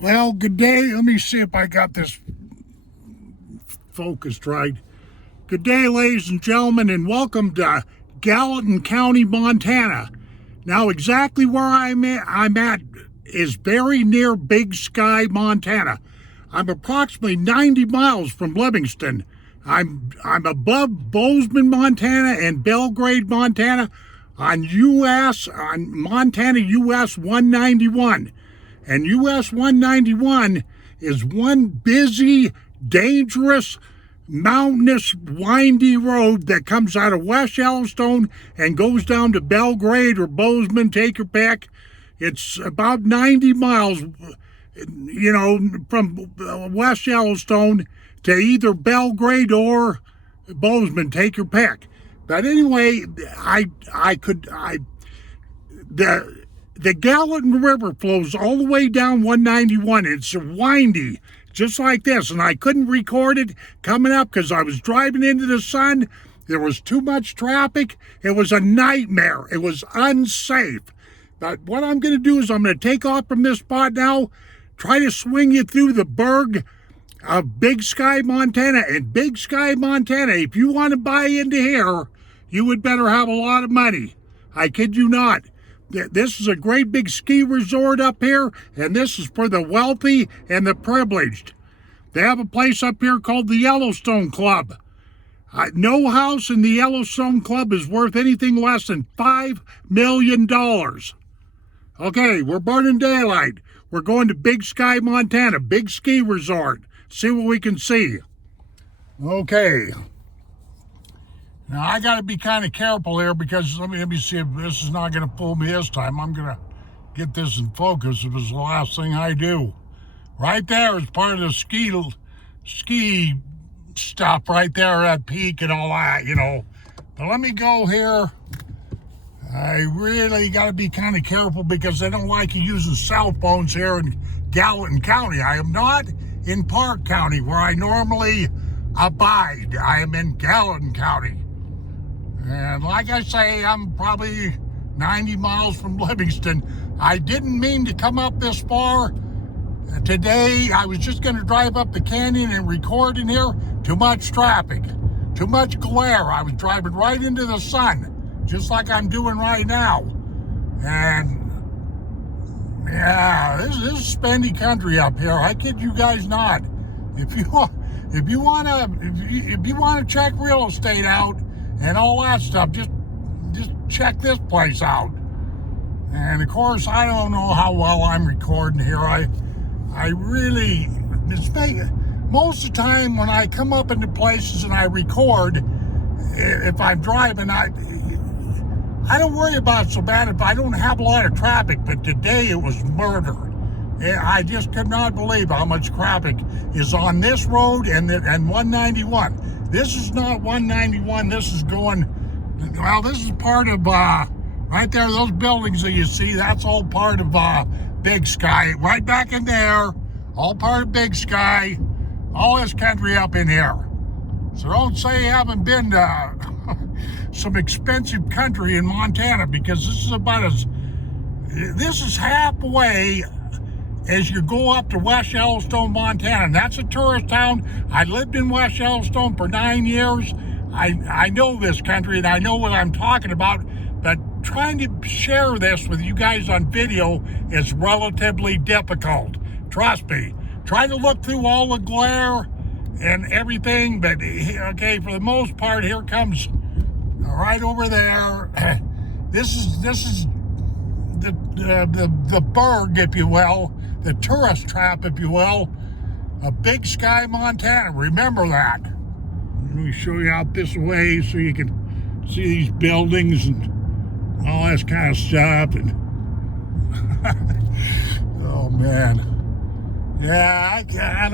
Well, good day. Let me see if I got this focused right. Good day, ladies and gentlemen, and welcome to Gallatin County, Montana. Now, exactly where I'm at is very near Big Sky, Montana. I'm approximately 90 miles from Livingston. I'm above Bozeman, Montana, and Belgrade, Montana, on Montana US 191. And US 191 is one busy, dangerous, mountainous, windy road that comes out of West Yellowstone and goes down to Belgrade or Bozeman, take your pick. It's about 90 miles, from West Yellowstone to either Belgrade or Bozeman, take your pick. But anyway, the Gallatin River flows all the way down 191. It's windy, just like this. And I couldn't record it coming up because I was driving into the sun. There was too much traffic. It was a nightmare. It was unsafe. But what I'm going to do is I'm going to take off from this spot now, try to swing you through the burg of Big Sky, Montana. And Big Sky, Montana, if you want to buy into here, you would better have a lot of money. I kid you not. This is a great big ski resort up here, and this is for the wealthy and the privileged. They have a place up here called the Yellowstone Club. No house in the Yellowstone Club is worth anything less than $5 million. Okay, we're burning daylight. We're going to Big Sky, Montana, big ski resort. See what we can see. Okay. Now, I got to be kind of careful here because let me see if this is not going to fool me this time. I'm going to get this in focus. It was the last thing I do. Right there is part of the ski stuff right there at peak and all that, But let me go here. I really got to be kind of careful because they don't like you using cell phones here in Gallatin County. I am not in Park County where I normally abide. I am in Gallatin County. And like I say, I'm probably 90 miles from Livingston. I didn't mean to come up this far today. I was just going to drive up the canyon and record in here. Too much traffic, too much glare. I was driving right into the sun, just like I'm doing right now. And yeah, this is spendy country up here. I kid you guys not. If you want to check real estate out and all that stuff, just check this place out. And of course, I don't know how well I'm recording here. I really, most of the time when I come up into places and I record, if I'm driving, I don't worry about it so bad if I don't have a lot of traffic. But today it was murder. I just could not believe how much traffic is on this road and 191. This is not 191. This is this is part of, right there, those buildings that you see, that's all part of Big Sky. Right back in there, all part of Big Sky, all this country up in here. So don't say you haven't been to some expensive country in Montana, because this is halfway as you go up to West Yellowstone, Montana. And that's a tourist town. I lived in West Yellowstone for 9 years. I know this country and I know what I'm talking about, but trying to share this with you guys on video is relatively difficult. Trust me. Try to look through all the glare and everything, but okay, for the most part, here comes right over there. This is the burg, if you will, the tourist trap, if you will, of Big Sky, Montana. Remember that. Let me show you out this way so you can see these buildings and all this kind of stuff. And oh man, yeah,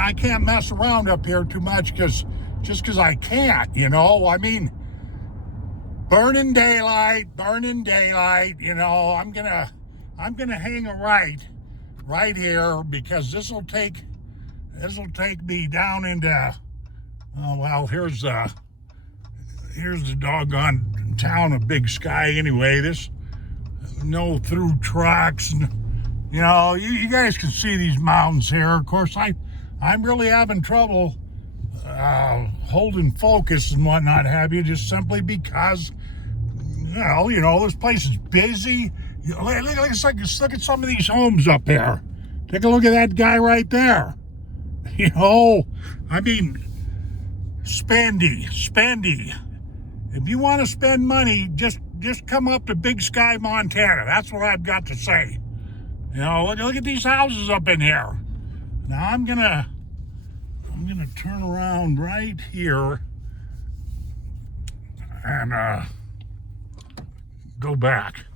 I can't mess around up here too much just because I can't. I mean, burning daylight. I'm gonna hang a right here because this will take me down into, here's the doggone town of Big Sky anyway. This no through tracks and You know, you guys can see these mountains here. Of course, I'm really having trouble holding focus and whatnot have you, just simply because, this place is busy. Look at some of these homes up there. Take a look at that guy right there. Spendy. If you want to spend money, just come up to Big Sky, Montana. That's what I've got to say. Look at these houses up in here. Now I'm gonna turn around right here and go back.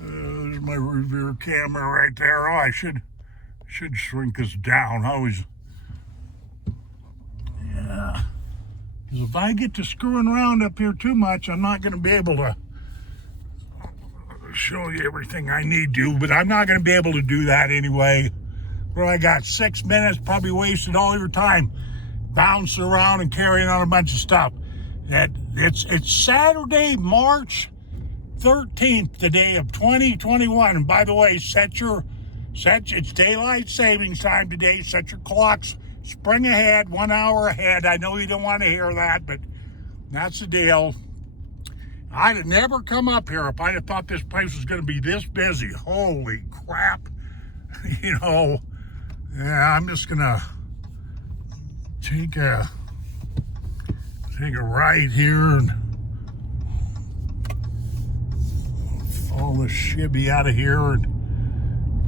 There's my rear camera right there. Oh, I should shrink this down. Yeah. Because if I get to screwing around up here too much, I'm not going to be able to show you everything I need to, but I'm not going to be able to do that anyway. Well, I got 6 minutes, probably wasted all your time bouncing around and carrying on a bunch of stuff. It's Saturday, March 13th, the day of 2021. And by the way, it's daylight savings time today. Set your clocks spring ahead, 1 hour ahead. I know you don't want to hear that, but that's the deal. I'd have never come up here if I'd have thought this place was going to be this busy. Holy crap. Yeah, I'm just going to take a right here and follow the shibby out of here.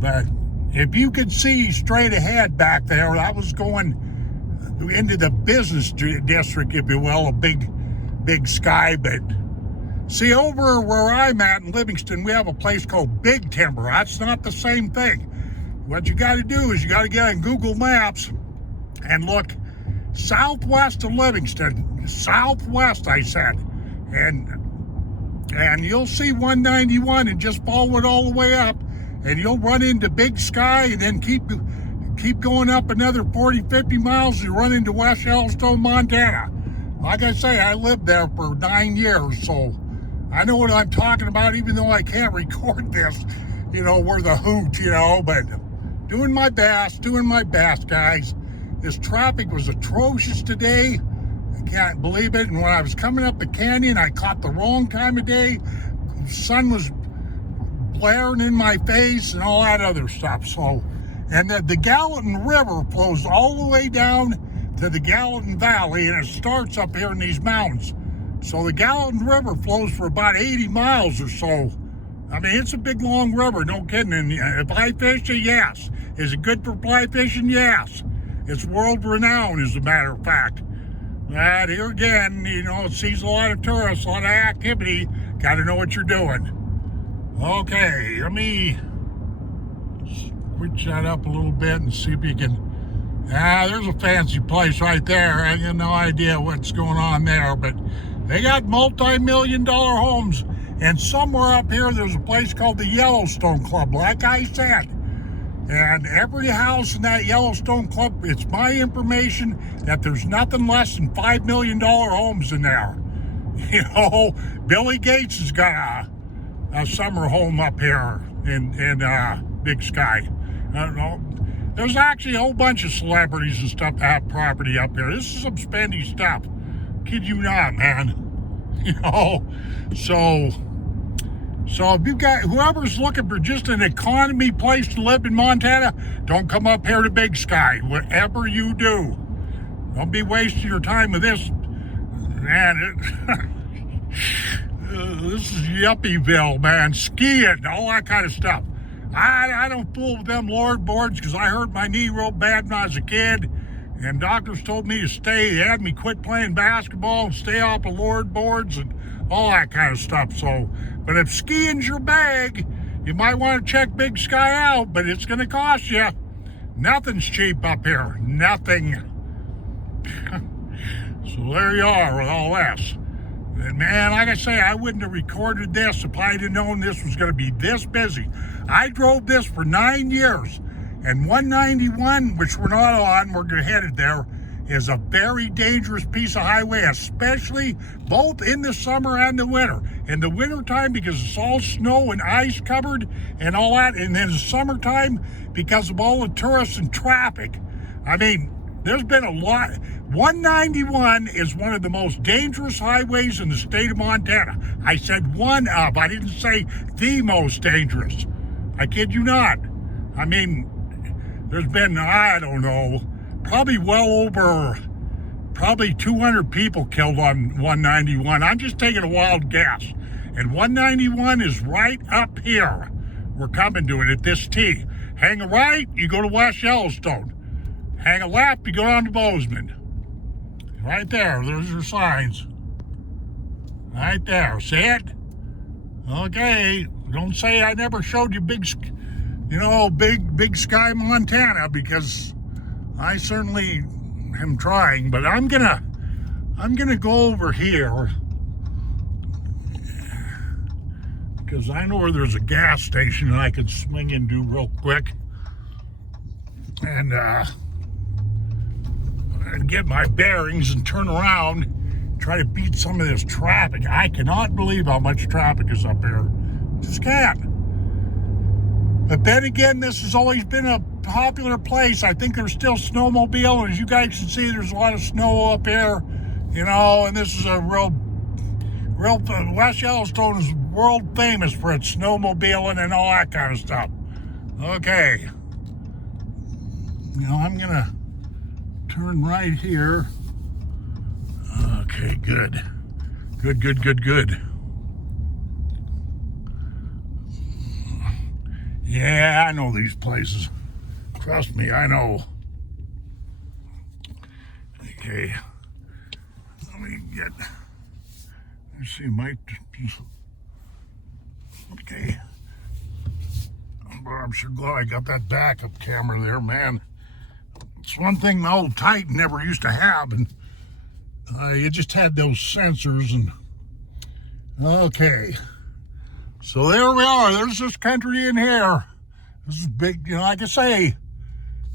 But if you could see straight ahead back there, I was going into the business district, if you will, a big sky. But see, over where I'm at in Livingston, we have a place called Big Timber. That's not the same thing. What you got to do is you got to get on Google Maps and look southwest of Livingston. Southwest, I said. And you'll see 191 and just follow it all the way up. And you'll run into Big Sky and then keep going up another 40, 50 miles and you run into West Yellowstone, Montana. Like I say, I lived there for 9 years, so I know what I'm talking about, even though I can't record this, we're the hoot, but doing my best, guys. This traffic was atrocious today. I can't believe it. And when I was coming up the canyon, I caught the wrong time of day. The sun was blaring in my face and all that other stuff. So, and the Gallatin River flows all the way down to the Gallatin Valley, and it starts up here in these mountains. So the Gallatin River flows for about 80 miles or so. It's a big, long river, no kidding. And if I fish it, yes. Is it good for fly fishing? Yes. It's world renowned, as a matter of fact. But here again, it sees a lot of tourists, a lot of activity. Got to know what you're doing. Okay, let me switch that up a little bit and see if you can. There's a fancy place right there. I have no idea what's going on there, but they got multi-million-dollar homes. And somewhere up here, there's a place called the Yellowstone Club, like I said. And every house in that Yellowstone Club, it's my information that there's nothing less than $5 million homes in there. Billy Gates has got a summer home up here in Big Sky. I don't know. There's actually a whole bunch of celebrities and stuff that have property up here. This is some spendy stuff. Kid you not, man. So if you've got whoever's looking for just an economy place to live in Montana, don't come up here to Big Sky. Whatever you do, don't be wasting your time with this. Man, this is Yuppieville, man. Skiing, all that kind of stuff. I don't fool with them lord boards because I hurt my knee real bad when I was a kid. And doctors told me to stay. They had me quit playing basketball and stay off of lord boards and all that kind of stuff. So, but if skiing's your bag, you might want to check Big Sky out, but it's going to cost you. Nothing's cheap up here. Nothing. So there you are with all this. And man, like I say, I wouldn't have recorded this if I'd have known this was going to be this busy. I drove this for 9 years. And 191, which we're not on, we're headed there, is a very dangerous piece of highway, especially both in the summer and the winter. In the winter time, because it's all snow and ice covered and all that, and then the summertime because of all the tourists and traffic. I mean, there's been a lot. 191 is one of the most dangerous highways in the state of Montana. I said one of, I didn't say the most dangerous. I kid you not. I mean, there's been, I don't know, probably well over, 200 people killed on 191. I'm just taking a wild guess. And 191 is right up here. We're coming to it at this T. Hang a right, you go to West Yellowstone. Hang a left, you go down to Bozeman. Right there, there's your signs. Right there, see it? Okay, don't say I never showed you big sky Montana, because I certainly am trying, but I'm gonna go over here because I know where there's a gas station that I could swing into real quick and get my bearings and turn around, try to beat some of this traffic. I cannot believe how much traffic is up here. Just can't. But then again, this has always been a popular place. I think there's still snowmobile, and as you guys can see, there's a lot of snow up here, and this is a real, West Yellowstone is world famous for its snowmobiling and all that kind of stuff. Okay. I'm gonna turn right here. Okay, good. Good. Yeah, I know these places. Trust me, I know. Okay. Let's see, okay. I'm sure glad I got that backup camera there, man. It's one thing my old Titan never used to have, and it just had those sensors. And okay, so there we are. There's this country in here. This is big, like I say,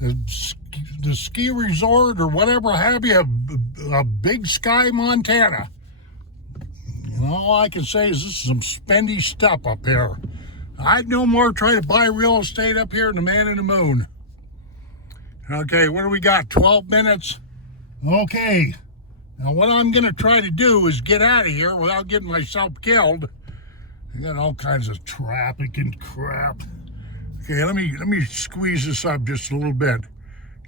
the ski resort or whatever have you, a Big Sky, Montana. All I can say is this is some spendy stuff up here. I'd no more try to buy real estate up here than the man in the moon. Okay, what do we got? 12 minutes? Okay. Now what I'm going to try to do is get out of here without getting myself killed. I got all kinds of traffic and crap. Okay, let me squeeze this up just a little bit.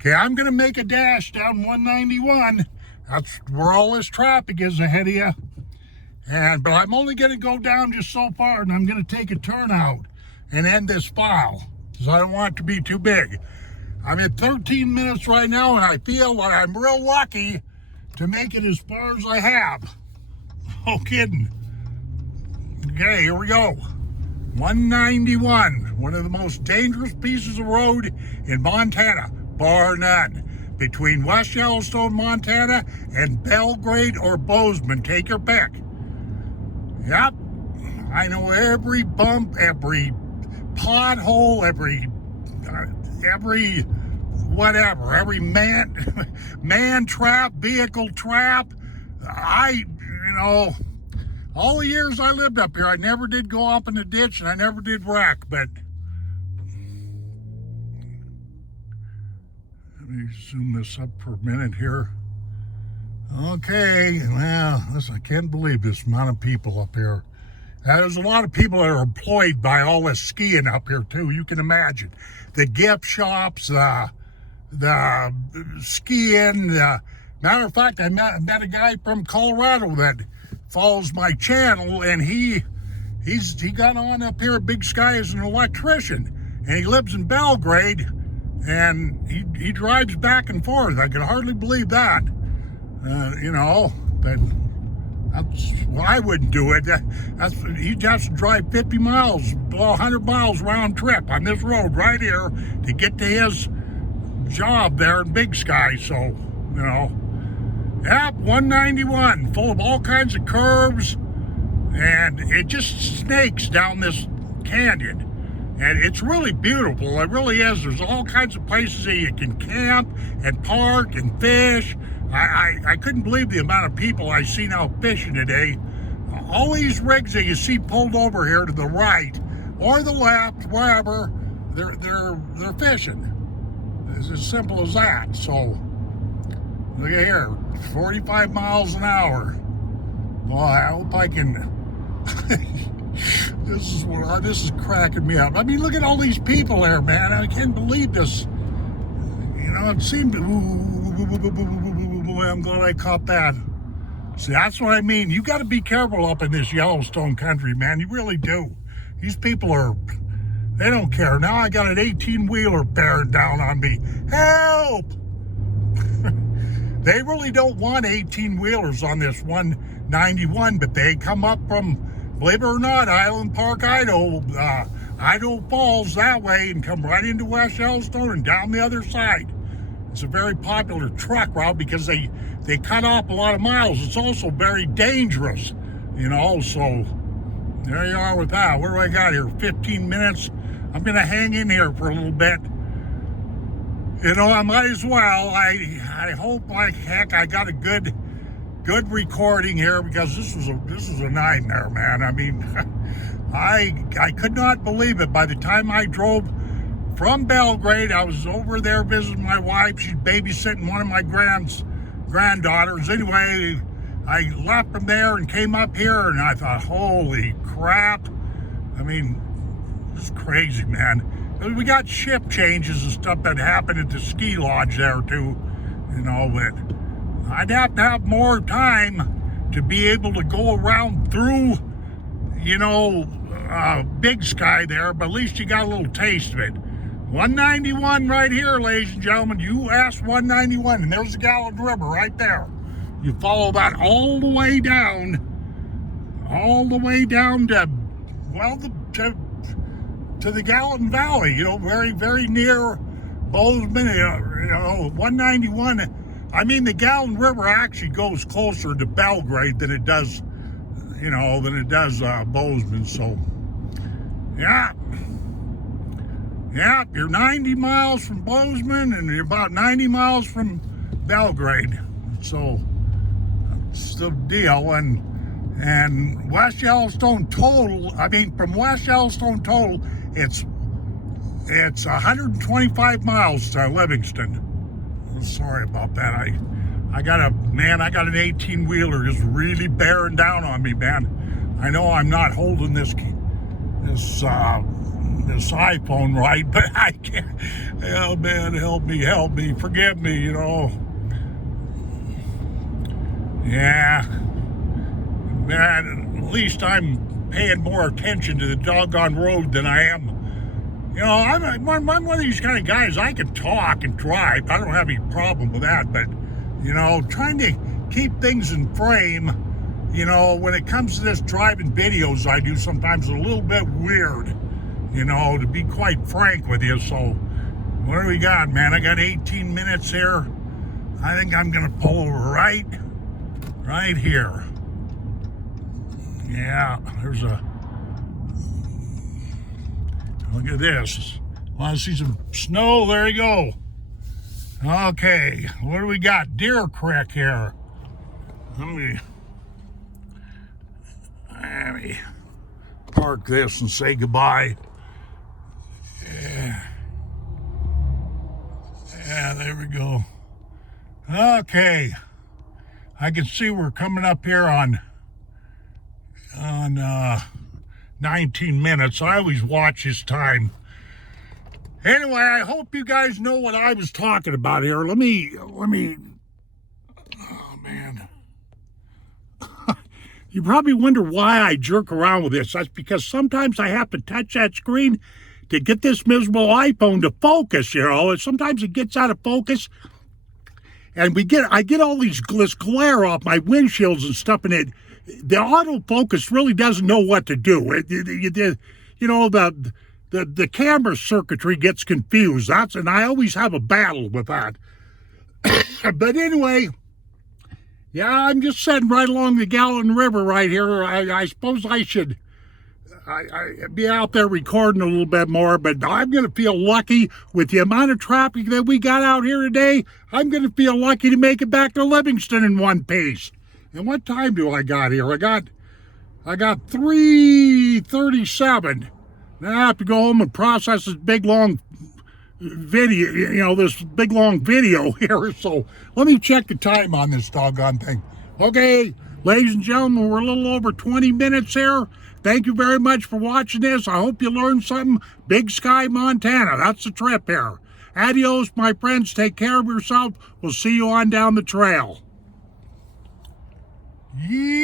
Okay, I'm going to make a dash down 191. That's where all this traffic is ahead of you. But I'm only going to go down just so far, and I'm going to take a turn out and end this file because I don't want it to be too big. I'm at 13 minutes right now, and I feel like I'm real lucky to make it as far as I have. No kidding. Okay, here we go. 191, one of the most dangerous pieces of road in Montana, bar none. Between West Yellowstone, Montana, and Belgrade or Bozeman, take your pick. Yep, I know every bump, every pothole, every whatever, every man trap, vehicle trap. All the years I lived up here, I never did go up in the ditch and I never did wreck, but let me zoom this up for a minute here. Okay, well, listen, I can't believe this amount of people up here. There's a lot of people that are employed by all this skiing up here too. You can imagine the gift shops, the skiing. Matter of fact, I met a guy from Colorado that follows my channel, and he got on up here at Big Sky as an electrician, and he lives in Belgrade, and he drives back and forth. I can hardly believe that. But well, I wouldn't do it. He'd have to drive 50 miles, 100 miles round trip on this road right here to get to his job there in Big Sky. So, yep, 191, full of all kinds of curves, and it just snakes down this canyon. And it's really beautiful. It really is. There's all kinds of places that you can camp and park and fish. I couldn't believe the amount of people I seen out fishing today. All these rigs that you see pulled over here to the right or the left, wherever, they're fishing. It's as simple as that. So look at here, 45 miles an hour. Well, I hope I can. This is cracking me up. I mean, look at all these people there, man. I can't believe this. You know, it seemed. I'm glad I caught that. See, that's what I mean. You got to be careful up in this Yellowstone country, man. You really do. These people they don't care. Now I got an 18-wheeler bearing down on me. Help! They really don't want 18-wheelers on this 191, but they come up from, believe it or not, Island Park, Idaho, Idaho Falls that way and come right into West Yellowstone and down the other side. It's a very popular truck route because they cut off a lot of miles. It's also very dangerous, you know, so there you are with that. What do I got here? 15 minutes. I'm going to hang in here for a little bit. You know, I might as well. I hope like heck I got a good recording here because this was a nightmare, man. I mean, I could not believe it. By the time I drove from Belgrade, I was over there visiting my wife. She's babysitting one of my granddaughters. Anyway, I left from there and came up here, and I thought, holy crap. I mean, it's crazy, man. We got shift changes and stuff that happened at the ski lodge there, too. You know, but I'd have to have more time to be able to go around through, you know, Big Sky there, but at least you got a little taste of it. 191 right here, ladies and gentlemen. US 191, and there's the Gallant River right there. You follow that all the way down to, well, to the Gallatin Valley, you know, very, very near Bozeman, you know, 191. I mean, the Gallatin River actually goes closer to Belgrade than it does, you know, Bozeman. So, yeah, you're 90 miles from Bozeman and you're about 90 miles from Belgrade. So, that's the deal. And West Yellowstone total, I mean, from West Yellowstone total, it's 125 miles to Livingston. Sorry about that. I got an 18-wheeler just really bearing down on me, man. I know I'm not holding this iPhone right, but I can't. Oh man, help me, forgive me, you know. Yeah, man. At least I'm paying more attention to the doggone road than I am. You know, I'm one of these kind of guys. I can talk and drive. I don't have any problem with that. But, you know, trying to keep things in frame, you know, when it comes to this driving videos I do sometimes a little bit weird, you know, to be quite frank with you. So, what do we got, man? I got 18 minutes here. I think I'm going to pull over right here. Yeah, there's a... Look at this. Want to see some snow? There you go. Okay, what do we got? Deer Creek here. Let me park this and say goodbye. Yeah, there we go. Okay, I can see we're coming up here on 19 minutes. I always watch this time. Anyway, I hope you guys know what I was talking about here. Let me, oh man. You probably wonder why I jerk around with this. That's because sometimes I have to touch that screen to get this miserable iPhone to focus, you know. And sometimes it gets out of focus. And I get all this glare off my windshields and stuff, and the autofocus really doesn't know what to do. You know, the camera circuitry gets confused. And I always have a battle with that. But anyway, yeah, I'm just sitting right along the Gallatin River right here. I suppose I should be out there recording a little bit more, but I'm going to feel lucky with the amount of traffic that we got out here today. I'm going to feel lucky to make it back to Livingston in one piece. And what time do I got here? I got 3:37. Now I have to go home and process this big long video, this big long video here. So let me check the time on this doggone thing. Okay, ladies and gentlemen, we're a little over 20 minutes here. Thank you very much for watching this. I hope you learned something. Big Sky, Montana. That's the trip here. Adios, my friends. Take care of yourself. We'll see you on down the trail. Yeah.